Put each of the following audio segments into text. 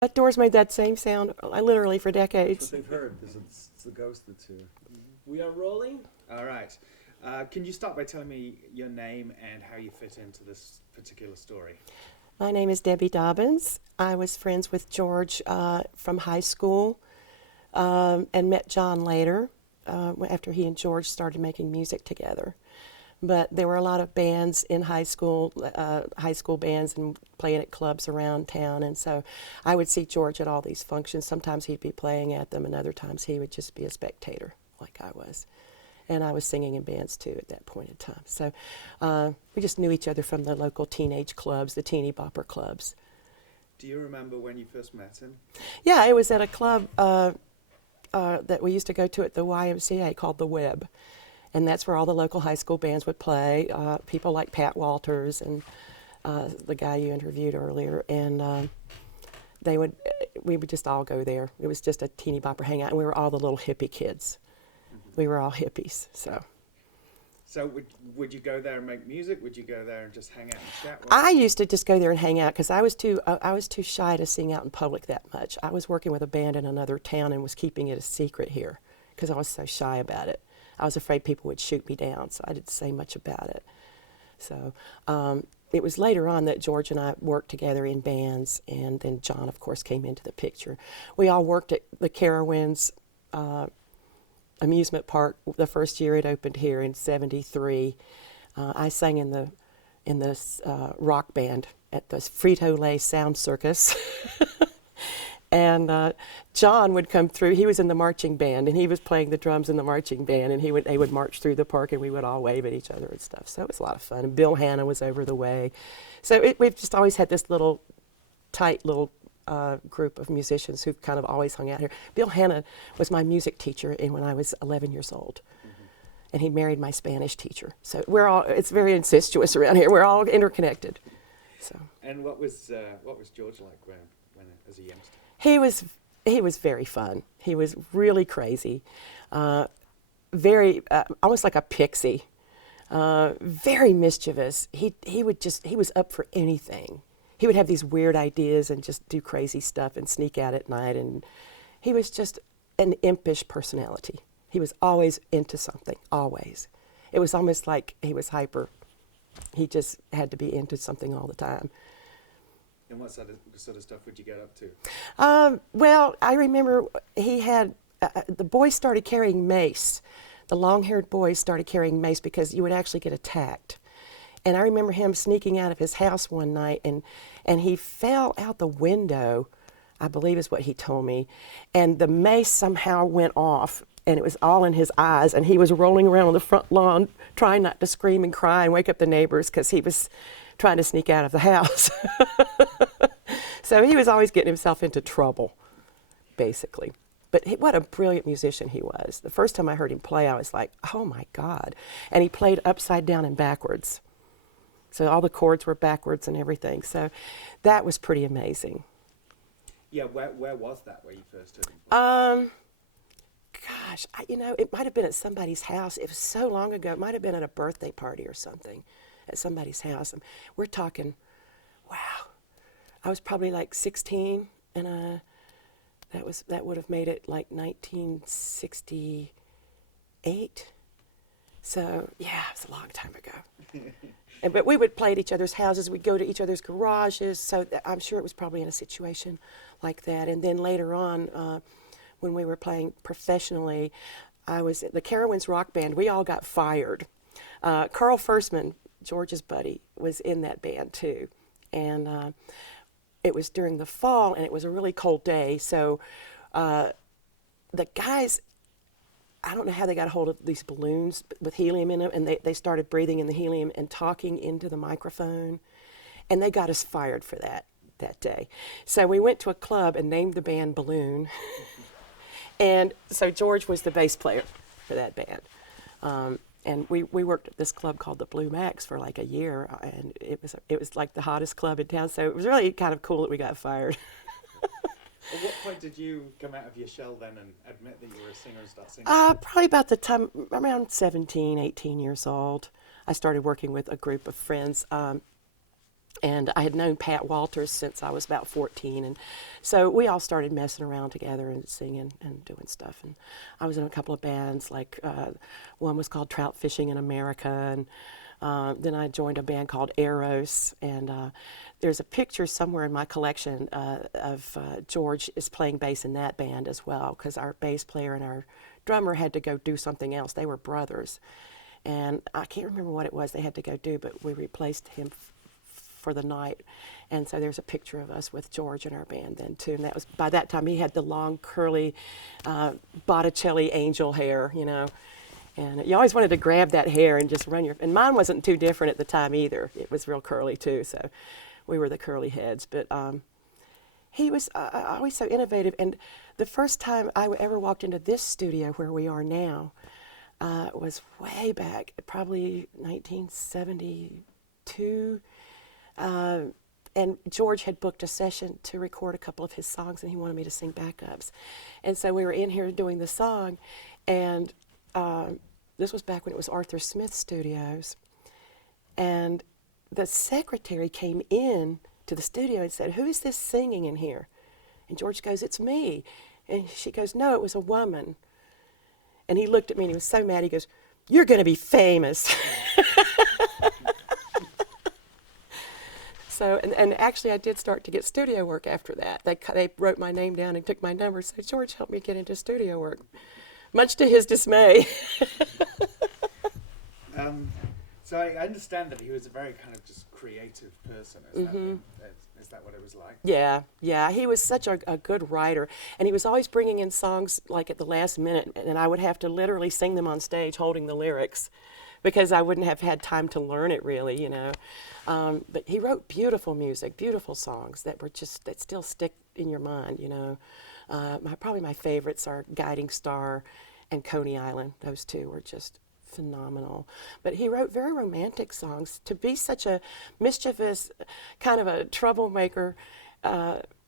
That door's made that same sound, literally for That's what decades. they've heard. It's the ghost that's here. We are rolling? All right. Can you start by telling me your name and how you fit into this particular story? My name is Debby Dobbins. I was friends with George from high school and met John later after he and George started making music together. But there were a lot of bands in high school bands and playing at clubs around town. And so I would see George at all these functions. Sometimes he'd be playing at them, and other times he would just be a spectator, like I was. And I was singing in bands too at that point in time. So we just knew each other from the local teenage clubs, the teeny bopper clubs. Do you remember when you first met him? Yeah, it was at a club that we used to go to at the YMCA called The Web. And that's where all the local high school bands would play, people like Pat Walters and the guy you interviewed earlier. And we would just all go there. It was just a teeny bopper hangout, and we were all the little hippie kids. We were all hippies, so. So would you go there and make music? Would you go there and just hang out and chat? I used to just go there and hang out because I was too shy to sing out in public that much. I was working with a band in another town and was keeping it a secret here because I was so shy about it. I was afraid people would shoot me down, so I didn't say much about it. So it was later on that George and I worked together in bands, and then John, of course, came into the picture. We all worked at the Carowinds amusement park the first year it opened here in '73. I sang in the rock band at the Frito-Lay Sound Circus. And John would come through. He was in the marching band, and he was playing the drums in the marching band, and they would march through the park, and we would all wave at each other and stuff. So it was a lot of fun. And Bill Hanna was over the way. So we've just always had this tight little group of musicians who've kind of always hung out here. Bill Hanna was my music teacher when I was 11 years old. And he married my Spanish teacher. So it's very incestuous around here. We're all interconnected. So. And what was George like when as a youngster? He was very fun. He was really crazy, very almost like a pixie, very mischievous. He was up for anything. He would have these weird ideas and just do crazy stuff and sneak out at night. And he was just an impish personality. He was always into something, always. It was almost like he was hyper. He just had to be into something all the time. And what sort of stuff would you get up to? Well, I remember he had, the boys started carrying mace. The long-haired boys started carrying mace because you would actually get attacked. And I remember him sneaking out of his house one night, and he fell out the window, I believe is what he told me. And the mace somehow went off, and it was all in his eyes, and he was rolling around on the front lawn trying not to scream and cry and wake up the neighbors because he was trying to sneak out of the house. So he was always getting himself into trouble, basically. But what a brilliant musician he was. The first time I heard him play, I was like, oh my God. And he played upside down and backwards. So all the chords were backwards and everything. So that was pretty amazing. Yeah, where was that where you first heard him play? Gosh, it might have been at somebody's house. It was so long ago. It might have been at a birthday party or something at somebody's house. We're talking, wow. I was probably like 16, and that would have made it like 1968. So yeah, it was a long time ago. But we would play at each other's houses. We'd go to each other's garages. So I'm sure it was probably in a situation like that. And then later on, when we were playing professionally, I was at the Carowinds rock band. We all got fired. Carl Firstman, George's buddy, was in that band too. And it was during the fall, and it was a really cold day. So the guys, I don't know how they got a hold of these balloons with helium in them, and they started breathing in the helium and talking into the microphone. And they got us fired for that day. So we went to a club and named the band Balloon. And so George was the bass player for that band. And we worked at this club called the Blue Max for like a year, and it was like the hottest club in town. So it was really kind of cool that we got fired. At what point did you come out of your shell then and admit that you were a singer and start singing? Probably about the time, around 17, 18 years old. I started working with a group of friends. And I had known Pat Walters since I was about 14, and so we all started messing around together and singing and doing stuff. And I was in a couple of bands, like one was called Trout Fishing in America, and then I joined a band called Eros. And there's a picture somewhere in my collection of George is playing bass in that band as well, because our bass player and our drummer had to go do something else. They were brothers, and I can't remember what it was they had to go do, but we replaced him for the night. And so there's a picture of us with George in our band then too. And that was, by that time he had the long curly Botticelli angel hair, you know. And you always wanted to grab that hair and just run your, and mine wasn't too different at the time either. It was real curly too, so we were the curly heads. But he was always so innovative. And the first time I ever walked into this studio where we are now was way back, probably 1972. And George had booked a session to record a couple of his songs, and he wanted me to sing backups. And so we were in here doing the song, and this was back when it was Arthur Smith Studios. And the secretary came in to the studio and said, "Who is this singing in here?" And George goes, "It's me." And she goes, "No, it was a woman." And he looked at me and he was so mad. He goes, "You're going to be famous." So, and actually I did start to get studio work after that. They wrote my name down and took my number. So George helped me get into studio work, much to his dismay. So I understand that he was a very kind of just creative person. Is that what it was like? Yeah, he was such a good writer, and he was always bringing in songs like at the last minute, and I would have to literally sing them on stage holding the lyrics, because I wouldn't have had time to learn it really, you know. But he wrote beautiful music, beautiful songs that still stick in your mind, you know. Probably my favorites are Guiding Star and Coney Island. Those two were just phenomenal. But he wrote very romantic songs. To be such a mischievous, kind of a troublemaker,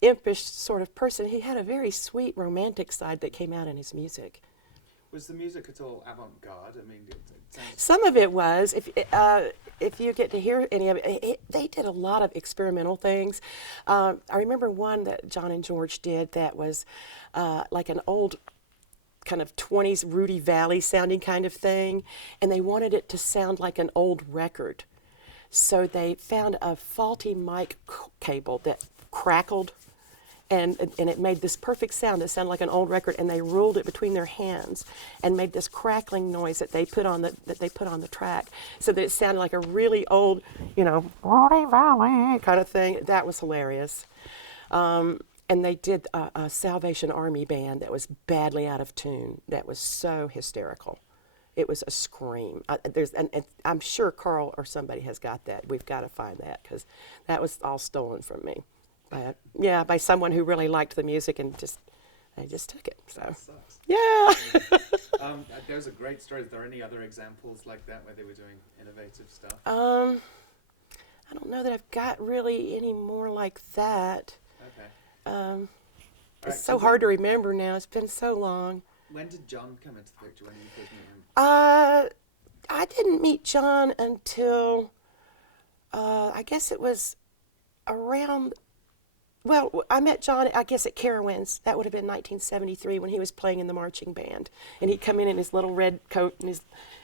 impish sort of person, he had a very sweet romantic side that came out in his music. Was the music at all avant-garde? I mean, it sounds... Some of it was. If you get to hear any of it, they did a lot of experimental things. I remember one that John and George did that was like an old kind of 20s Rudy Valley sounding kind of thing, and they wanted it to sound like an old record. So they found a faulty mic cable that crackled, and it made this perfect sound that sounded like an old record, and they ruled it between their hands and made this crackling noise that they put on the track, so that it sounded like a really old, you know, Rudy Valley kind of thing. That was hilarious. And they did a Salvation Army band that was badly out of tune. That was so hysterical. It was a scream. And I'm sure Carl or somebody has got that. We've got to find that, because that was all stolen from me. By someone who really liked the music and they just took it. So That sucks. yeah. There's a great story. Is there any other examples like that where they were doing innovative stuff? I don't know that I've got really any more like that. Okay. It's Right, so hard to remember now. It's been so long. When did John come into the picture? When did you first meet him? I didn't meet John until I guess it was around. Well, I met John, I guess, at Carowinds. That would have been 1973 when he was playing in the marching band, and he'd come in his little red coat and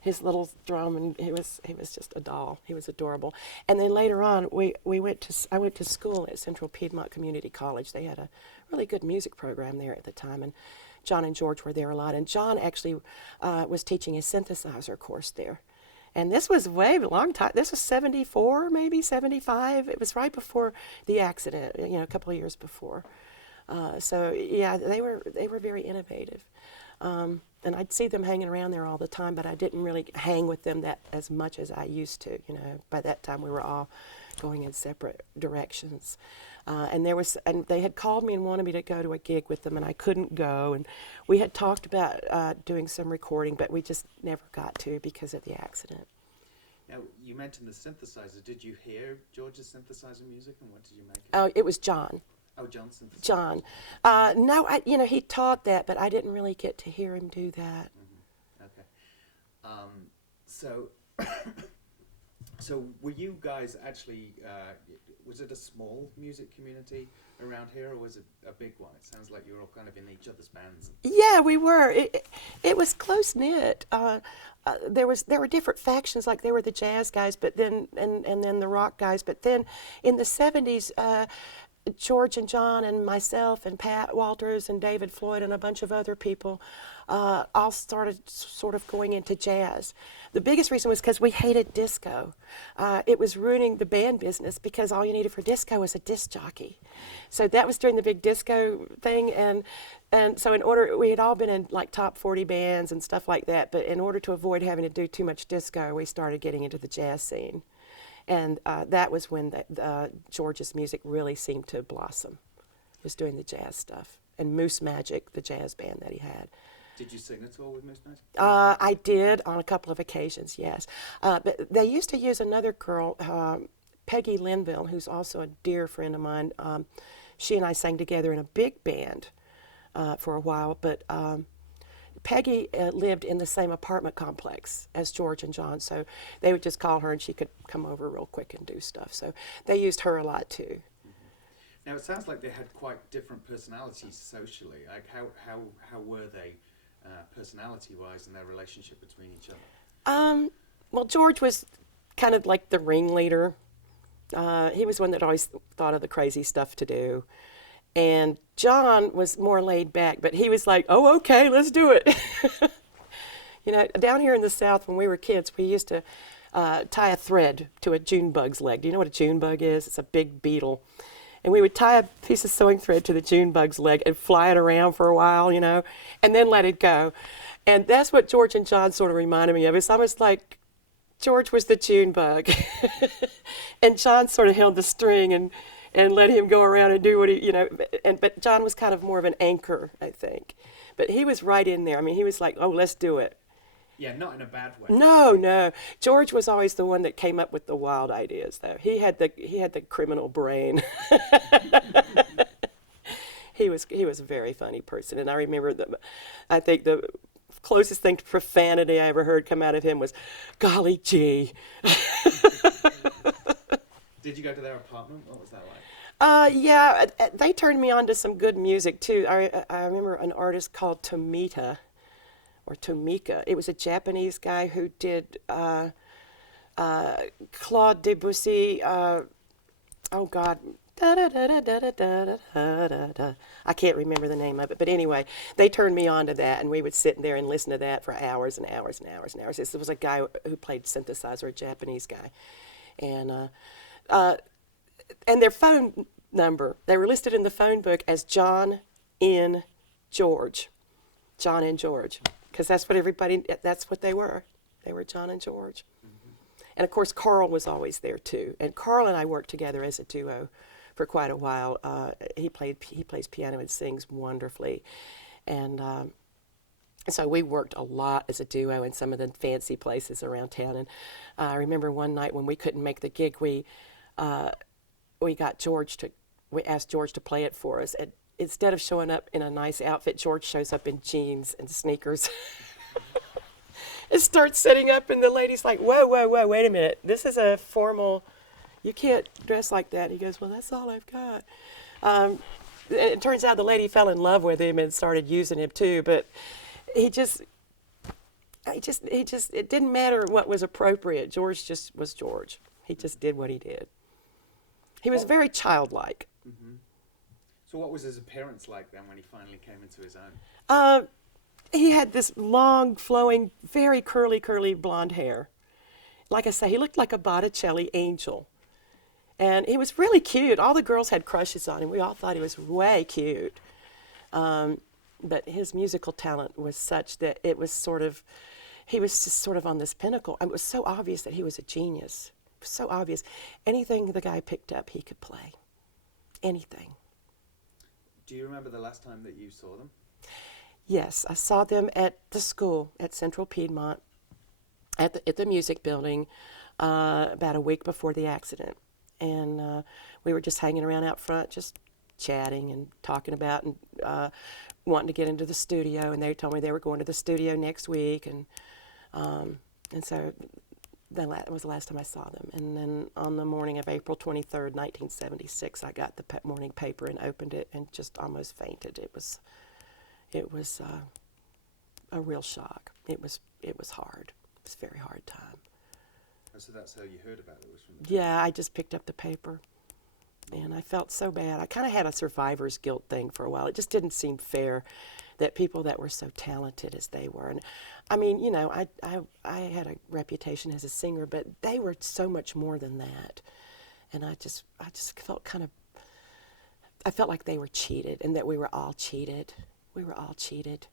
his little drum, and he was just a doll. He was adorable. And then later on, I went to school at Central Piedmont Community College. They had a really good music program there at the time, and John and George were there a lot. And John actually was teaching a synthesizer course there. And this was way a long time. This was 74, maybe 75. It was right before the accident, you know, a couple of years before. So yeah, they were very innovative. And I'd see them hanging around there all the time, but I didn't really hang with them that as much as I used to. You know, by that time we were all going in separate directions. And they had called me and wanted me to go to a gig with them, and I couldn't go. And we had talked about doing some recording, but we just never got to because of the accident. Now, you mentioned the synthesizer. Did you hear George's synthesizer music, and what did you make of it? Oh, it was John. Oh, John's synthesizer. John. No, he taught that, but I didn't really get to hear him do that. Mm-hmm. Okay. So were you guys actually was it a small music community around here, or was it a big one? It sounds like you were all kind of in each other's bands. Yeah, we were. It was close knit. There were different factions. Like there were the jazz guys, but then and then the rock guys. But then in the '70s, George and John and myself and Pat Walters and David Floyd and a bunch of other people all started sort of going into jazz. The biggest reason was because we hated disco. It was ruining the band business because all you needed for disco was a disc jockey. So that was during the big disco thing, and so we had all been in like top 40 bands and stuff like that, but in order to avoid having to do too much disco, we started getting into the jazz scene. And that was when George's music really seemed to blossom, was doing the jazz stuff. And Moose Magic, the jazz band that he had. Did you sing at all with Moose Magic? I did on a couple of occasions, yes. But they used to use another girl, Peggy Linville, who's also a dear friend of mine. She and I sang together in a big band for a while, but Peggy lived in the same apartment complex as George and John, so they would just call her and she could come over real quick and do stuff. So they used her a lot too. Now it sounds like they had quite different personalities socially. Like how were they personality-wise in their relationship between each other? Well, George was kind of like the ringleader. He was one that always thought of the crazy stuff to do. And John was more laid back, but he was like, oh, okay, let's do it. You know, down here in the South, when we were kids, we used to tie a thread to a June bug's leg. Do you know what a June bug is? It's a big beetle. And we would tie a piece of sewing thread to the June bug's leg and fly it around for a while, you know, and then let it go. And that's what George and John sort of reminded me of. It's almost like George was the June bug. And John sort of held the string and let him go around and do what he, you know, but John was kind of more of an anchor, I think. But he was right in there. I mean, he was like, oh, let's do it. Yeah, not in a bad way. No. George was always the one that came up with the wild ideas, though. He had the criminal brain. He was a very funny person, and I remember I think the closest thing to profanity I ever heard come out of him was, golly gee. Did you go to their apartment? What was that like? Yeah, they turned me on to some good music too. I remember an artist called Tomita, or Tomika. It was a Japanese guy who did Claude Debussy. Oh God, I can't remember the name of it. But anyway, they turned me on to that, and we would sit there and listen to that for hours and hours and hours and hours. This was a guy who played synthesizer, a Japanese guy, and their phone number, they were listed in the phone book as John N. George. John and George. Because that's what they were. They were John and George. Mm-hmm. And of course, Carl was always there too. And Carl and I worked together as a duo for quite a while. He plays piano and sings wonderfully. And so we worked a lot as a duo in some of the fancy places around town. And I remember one night when we couldn't make the gig, we asked George to play it for us. And instead of showing up in a nice outfit, George shows up in jeans and sneakers and starts setting up, and the lady's like, whoa, wait a minute. This is a formal, you can't dress like that. And he goes, well, that's all I've got. It turns out the lady fell in love with him and started using him too, but it didn't matter what was appropriate. George just was George. He just did what he did. He was very childlike. Mm-hmm. So what was his appearance like then when he finally came into his own? He had this long, flowing, very curly blonde hair. Like I say, he looked like a Botticelli angel. And he was really cute. All the girls had crushes on him. We all thought he was way cute. But his musical talent was such that it was he was just sort of on this pinnacle. It was so obvious that he was a genius. It was so obvious. Anything the guy picked up, he could play. Anything. Do you remember the last time that you saw them? Yes, I saw them at the school at Central Piedmont, at the music building, about a week before the accident. And we were just hanging around out front, just chatting and talking about and wanting to get into the studio. And they told me they were going to the studio next week. And so That was the last time I saw them. And then on the morning of April 23rd, 1976, I got the morning paper and opened it and just almost fainted. It was a real shock. It was hard. It was a very hard time. Oh, so that's how you heard about it, was from the Yeah, I just picked up the paper, and I felt so bad. I kind of had a survivor's guilt thing for a while. It just didn't seem fair that people that were so talented as they were, and I mean, you know, I had a reputation as a singer, but they were so much more than that, and I just felt I felt like they were cheated, and that we were all cheated. We were all cheated.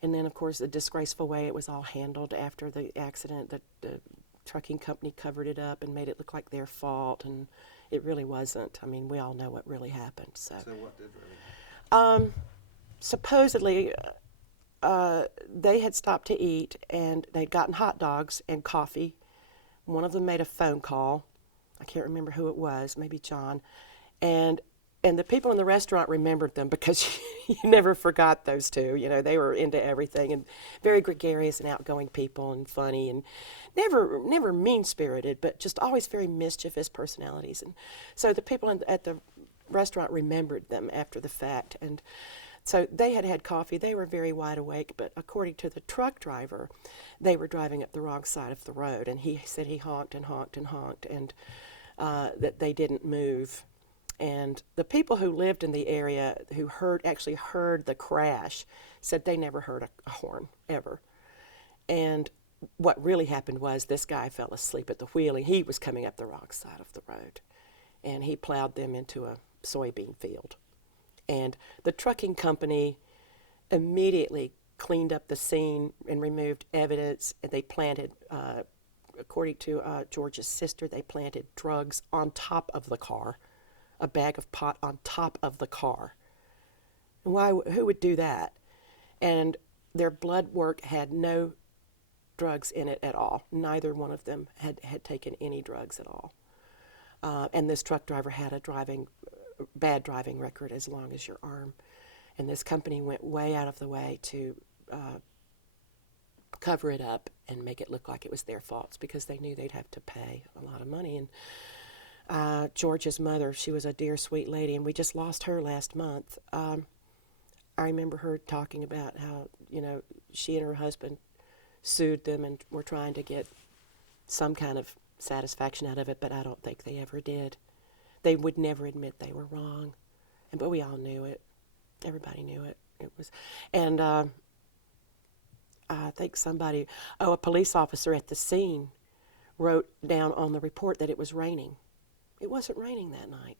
And then, of course, the disgraceful way it was all handled after the accident, the trucking company covered it up and made it look like their fault, and it really wasn't. I mean, we all know what really happened. So what did really happen? Supposedly, they had stopped to eat, and they'd gotten hot dogs and coffee. One of them made a phone call. I can't remember who it was, maybe John. And the people in the restaurant remembered them because you never forgot those two. You know, they were into everything and very gregarious and outgoing people and funny and never mean-spirited, but just always very mischievous personalities. And so the people at the restaurant remembered them after the fact. And so they had had coffee. They were very wide awake, but according to the truck driver, they were driving up the wrong side of the road. And he said he honked and honked and honked, and that they didn't move. And the people who lived in the area who actually heard the crash said they never heard a horn, ever. And what really happened was this guy fell asleep at the wheel, and he was coming up the wrong side of the road. And he plowed them into a soybean field. And the trucking company immediately cleaned up the scene and removed evidence, and they planted, according to George's sister, they planted drugs on top of the car. A bag of pot on top of the car. Who would do that? And their blood work had no drugs in it at all. Neither one of them had taken any drugs at all. And this truck driver had a bad driving record as long as your arm. And this company went way out of the way to cover it up and make it look like it was their faults, because they knew they'd have to pay a lot of money. And George's mother, she was a dear, sweet lady, and we just lost her last month. I remember her talking about how, you know, she and her husband sued them and were trying to get some kind of satisfaction out of it, but I don't think they ever did. They would never admit they were wrong, but we all knew it. Everybody knew it. It was, and I think a police officer at the scene wrote down on the report that it was raining. It wasn't raining that night.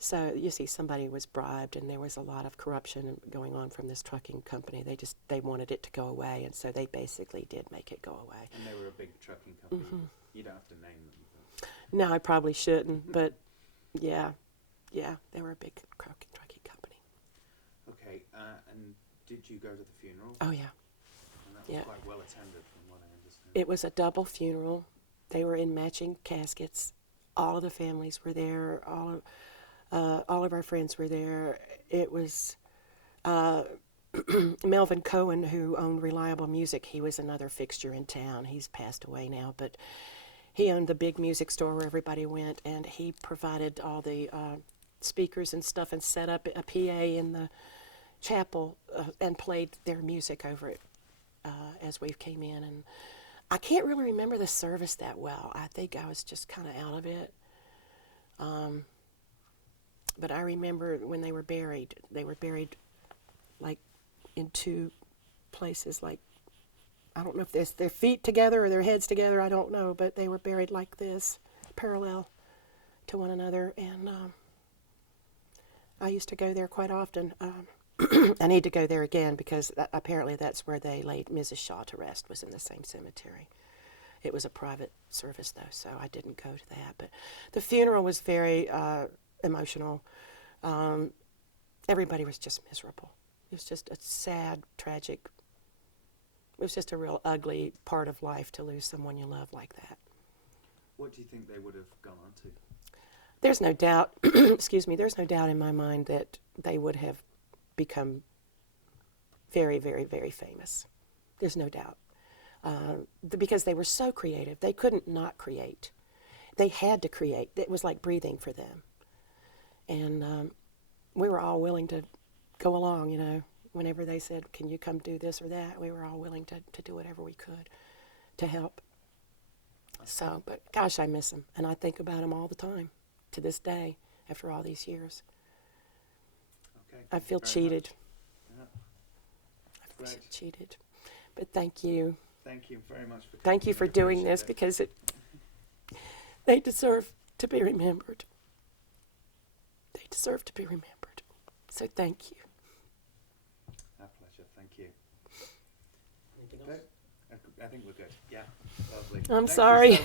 So you see, somebody was bribed, and there was a lot of corruption going on from this trucking company. They wanted it to go away, and so they basically did make it go away. And they were a big trucking company. Mm-hmm. You don't have to name them. But. No, I probably shouldn't, but yeah, they were a big trucking company. Okay, and did you go to the funeral? Oh, yeah. And that was quite well attended, from what I understand. It was a double funeral. They were in matching caskets. All of the families were there. All of our friends were there. It was Melvin Cohen, who owned Reliable Music. He was another fixture in town. He's passed away now, but he owned the big music store where everybody went, and he provided all the speakers and stuff and set up a PA in the chapel and played their music over it as we came in. And I can't really remember the service that well. I think I was just kind of out of it. But I remember when they were buried like in two places, like, I don't know if there's their feet together or their heads together, I don't know, but they were buried like this, parallel to one another. And I used to go there quite often. I need to go there again because apparently that's where they laid Mrs. Shaw to rest, was in the same cemetery. It was a private service, though, so I didn't go to that. But the funeral was very emotional. Everybody was just miserable. It was just a sad, tragic, it was just a real ugly part of life to lose someone you love like that. What do you think they would have gone on to? There's no doubt, there's no doubt in my mind that they would have become very, very, very famous. There's no doubt. because they were so creative. They couldn't not create. They had to create. It was like breathing for them. And we were all willing to go along, you know. Whenever they said, can you come do this or that, we were all willing to do whatever we could to help. So, but gosh, I miss them. And I think about them all the time, to this day, after all these years. Okay. I feel Very cheated. much. Yeah. I feel Great. cheated. But thank you. Thank you very much for Thank you coming. for I doing appreciate this it. because they deserve to be remembered. They deserve to be remembered. So thank you. Our pleasure. Thank you. Anything Okay. I think we're good. Yeah. Lovely. I'm Thank you sorry. so